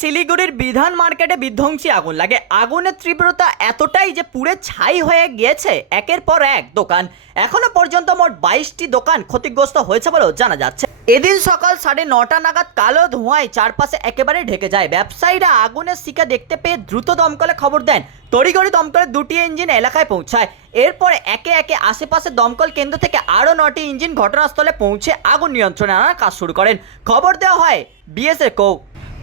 শিলিগুড়ির বিধান মার্কেটে বিধ্বংসী আগুন লাগে। আগুনের তীব্রতা এতটাই যে পুড়ে ছাই হয়ে গিয়েছে, একের পর এক দোকান। এখনও পর্যন্ত মোট বাইশটি দোকান ক্ষতিগ্রস্ত হয়েছে বলেও জানা যাচ্ছে। এদিন সকাল সাড়ে নটা নাগাদ কালো ধোঁয়ায় চারপাশে একেবারে ঢেকে যায়। ব্যবসায়ীরা আগুনের শিকা দেখতে পেয়ে দ্রুত দমকলে খবর দেন। তড়িঘড়ি দমকলের দুটি ইঞ্জিন এলাকায় পৌঁছায়। এরপরে একে একে আশেপাশে দমকল কেন্দ্র থেকে আরও নটি ইঞ্জিন ঘটনাস্থলে পৌঁছে আগুন নিয়ন্ত্রণে আনার কাজ শুরু করেন। খবর দেওয়া হয় বিএসএ কৌ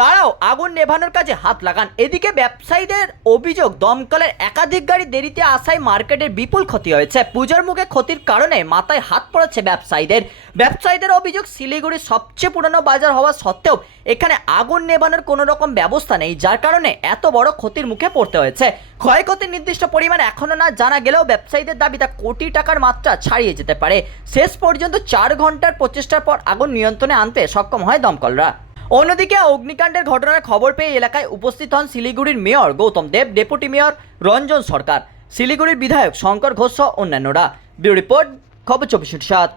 তারাও আগুন নেভানোর কাজে হাত লাগান। এদিকে ব্যবসায়ীদের অভিযোগ, দমকলের একাধিক গাড়ি দেরিতে আসায় মার্কেটের বিপুল ক্ষতি হয়েছে। পুজোর মুখে ক্ষতির কারণে মাথায় হাত পড়েছে ব্যবসায়ীদের। ব্যবসায়ীদের অভিযোগ, শিলিগুড়ির সবচেয়ে পুরনো বাজার হওয়া সত্ত্বেও এখানে আগুন নেভানোর কোনো রকম ব্যবস্থা নেই, যার কারণে এত বড় ক্ষতির মুখে পড়তে হয়েছে। ক্ষয়ক্ষতির নির্দিষ্ট পরিমাণ এখনও না জানা গেলেও ব্যবসায়ীদের দাবি, তা কোটি টাকার মাত্রা ছাড়িয়ে যেতে পারে। শেষ পর্যন্ত চার ঘণ্টার প্রচেষ্টার পর আগুন নিয়ন্ত্রণে আনতে সক্ষম হয় দমকলরা। অন্যদিকে অগ্নিকাণ্ডের ঘটনার খবর পেয়ে এলাকায় উপস্থিত হন শিলিগুড়ির mayor Gautam Deb, deputy mayor Ranjan Sarkar, শিলিগুড়ির বিধায়ক শঙ্কর ঘোষ অন্যান্যরা। ব্যুরো রিপোর্ট, খবর চব্বিশ সাত।